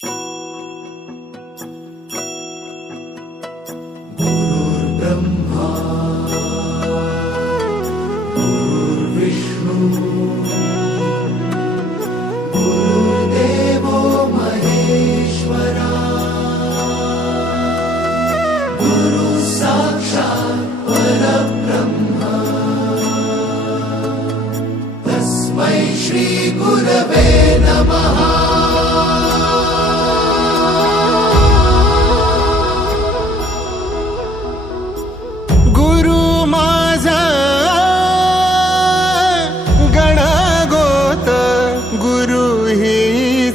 ्रह्मार्विष्णो गुरुदेवो मरेश्वर गुरुः साक्षात् तस्मै श्रीगुरवे नमः।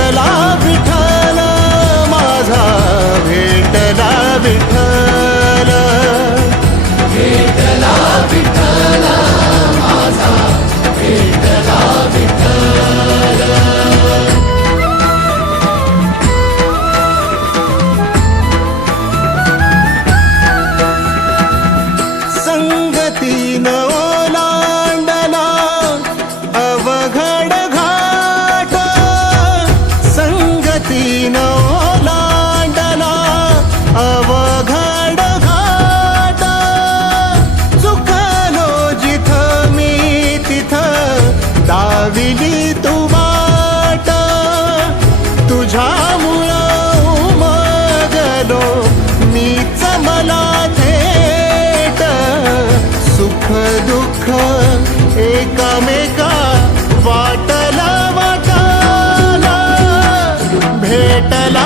的狼。दुःख एकामेका वाटला वाटाला. भेटला